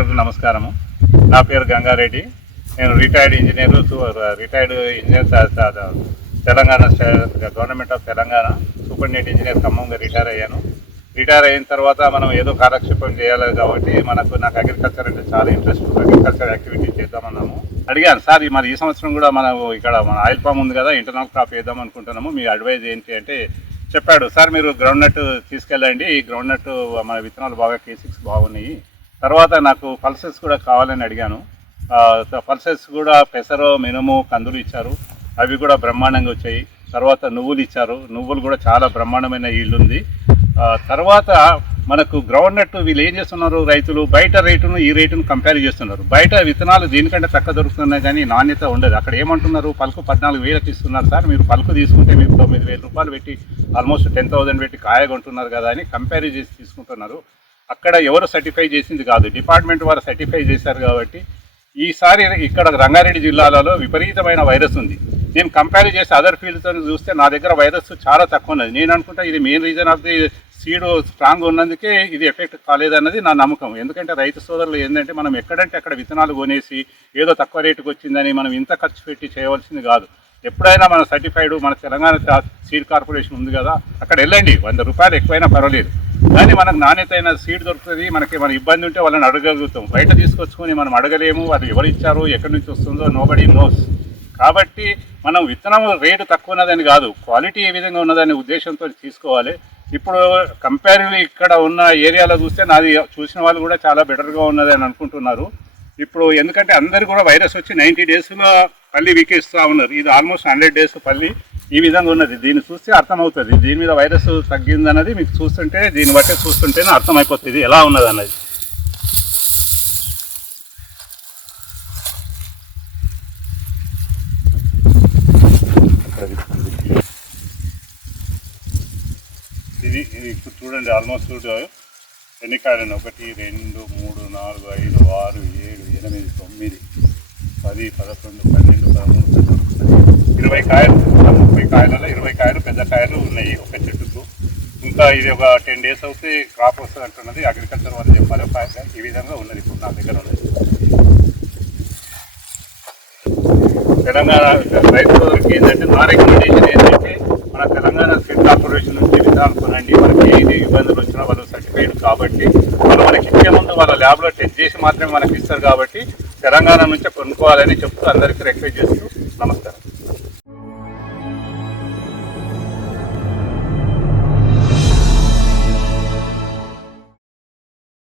మిత్రులకు నమస్కారము. నా పేరు గంగారెడ్డి. నేను retired engineer Telangana government of Telangana superintendent engineer ఖమ్మంగా రిటైర్ అయ్యాను. రిటైర్ అయిన తర్వాత మనం ఏదో కాలక్షేపం చేయాలి కాబట్టి నాకు అగ్రికల్చర్ అంటే చాలా ఇంట్రెస్ట్. Agriculture activity చేద్దామన్నాము. అడిగాను, సార్ మరి ఈ సంవత్సరం కూడా మనం ఇక్కడ మన ఆయిల్ పామ్ ఉంది కదా, ఇంటర్నల్ క్రాప్ వేద్దాం అనుకుంటున్నాము, మీ అడ్వైజ్ ఏంటి అంటే చెప్పాడు, సార్ మీరు గ్రౌండ్ నట్ తీసుకెళ్ళండి, ఈ గ్రౌండ్ నట్ మన విత్తనాలు బాగా K6 బాగున్నాయి. తర్వాత నాకు పల్సెస్ కూడా కావాలని అడిగాను. పల్సెస్ కూడా పెసరు, మినుము, కందులు ఇచ్చారు, అవి కూడా బ్రహ్మాండంగా వచ్చాయి. తర్వాత నువ్వులు ఇచ్చారు, నువ్వులు కూడా చాలా బ్రహ్మాండమైన ఈల్డ్ ఉంది. తర్వాత మనకు గ్రౌండ్ నట్ వీళ్ళు ఏం చేస్తున్నారు, రైతులు బయట రేటును ఈ రేటును కంపేర్ చేస్తున్నారు. బయట విత్తనాలు దీనికంటే తక్కువ దొరుకుతున్నాయి కానీ నాణ్యత ఉండదు. అక్కడ ఏమంటున్నారు, పలుకు 14,000 ఇస్తున్నారు సార్, మీరు పలుకు తీసుకుంటే మీరు 9,000 రూపాయలు పెట్టి ఆల్మోస్ట్ 10,000 పెట్టి కాయ కొంటున్నారు కదా అని కంపేర్ చేసి తీసుకుంటున్నారు. అక్కడ ఎవరు సర్టిఫై చేసింది కాదు, డిపార్ట్మెంట్ వారు సర్టిఫై చేశారు. కాబట్టి ఈసారి ఇక్కడ రంగారెడ్డి జిల్లాలలో విపరీతమైన వైరస్ ఉంది. నేను కంపేర్ చేసి అదర్ ఫీల్డ్తో చూస్తే నా దగ్గర వైరస్ చాలా తక్కువ ఉన్నది. నేను అనుకుంటా ఇది main reason of the seed strong ఉన్నందుకే ఇది ఎఫెక్ట్ కాలేదన్నది నా నమ్మకం. ఎందుకంటే రైతు సోదరులు ఏంటంటే మనం ఎక్కడంటే అక్కడ విత్తనాలు కొనేసి ఏదో తక్కువ రేటుకు వచ్చిందని మనం ఇంత ఖర్చు పెట్టి చేయవలసింది కాదు. ఎప్పుడైనా మన సర్టిఫైడ్ మన తెలంగాణ సీడ్ కార్పొరేషన్ ఉంది కదా, అక్కడ వెళ్ళండి, 100 రూపాయలు ఎక్కువైనా పర్వాలేదు, కానీ మనకు నాణ్యత అయిన సీడ్ దొరుకుతుంది. మన ఇబ్బంది ఉంటే వాళ్ళని అడగలుగుతాం. బయట తీసుకొచ్చుకొని మనం అడగలేము, అది ఎవరు ఇచ్చారు, ఎక్కడి నుంచి వస్తుందో నోబడీ నోస్. కాబట్టి మనం విత్తనం రేటు తక్కువ ఉన్నదని కాదు, క్వాలిటీ ఏ విధంగా ఉన్నదనే ఉద్దేశంతో తీసుకోవాలి. ఇప్పుడు కంపారిటివ్లీ ఇక్కడ ఉన్న ఏరియాలో చూస్తే నాది చూసిన వాళ్ళు కూడా చాలా బెటర్గా ఉన్నది అని అనుకుంటున్నారు. ఇప్పుడు ఎందుకంటే అందరు కూడా వైరస్ వచ్చి 90 డేస్లో పల్లి వీకేస్తూ ఉన్నారు. ఇది ఆల్మోస్ట్ 100 డేస్ పల్లి ఈ విధంగా ఉన్నది. దీన్ని చూస్తే అర్థమవుతుంది దీని మీద వైరస్ తగ్గిందన్నది. మీకు చూస్తుంటే దీన్ని బట్టే చూస్తుంటేనే అర్థమైపోతుంది ఎలా ఉన్నది అన్నది. ఇది ఇప్పుడు చూడండి, ఆల్మోస్ట్ ఎన్ని కాయలు, 1 2 3 4 5 6 7 8 9 10 11 12 13 14 20 కాయలు. 30 కాయలలో 20 కాయలు పెద్ద కాయలు ఉన్నాయి ఒక చెట్టుకు. ఇంకా ఇది ఒక 10 డేస్ అవుతే క్రాప్ వస్తుంది అంటున్నది అగ్రికల్చర్ వాళ్ళు చెప్పాలి. ఈ విధంగా ఉన్నది ఇప్పుడు నా దగ్గర ఉన్నది. తెలంగాణ రైతులకి ఏంటంటే నా రికమెండేషన్ ఏంటంటే మన తెలంగాణ సీడ్ కార్పొరేషన్ నుంచి విధానం కొనండి. మనకి ఏది ఇబ్బందులు వచ్చినా వాళ్ళు సర్టిఫైడ్ కాబట్టి వాళ్ళు మనకి ఇచ్చే ముందు వాళ్ళ ల్యాబ్లో టెస్ట్ చేసి మాత్రమే మనకి ఇస్తారు. కాబట్టి తెలంగాణ నుంచే కొనుక్కోవాలని చెప్తూ అందరికీ రిక్వెస్ట్ చేస్తూ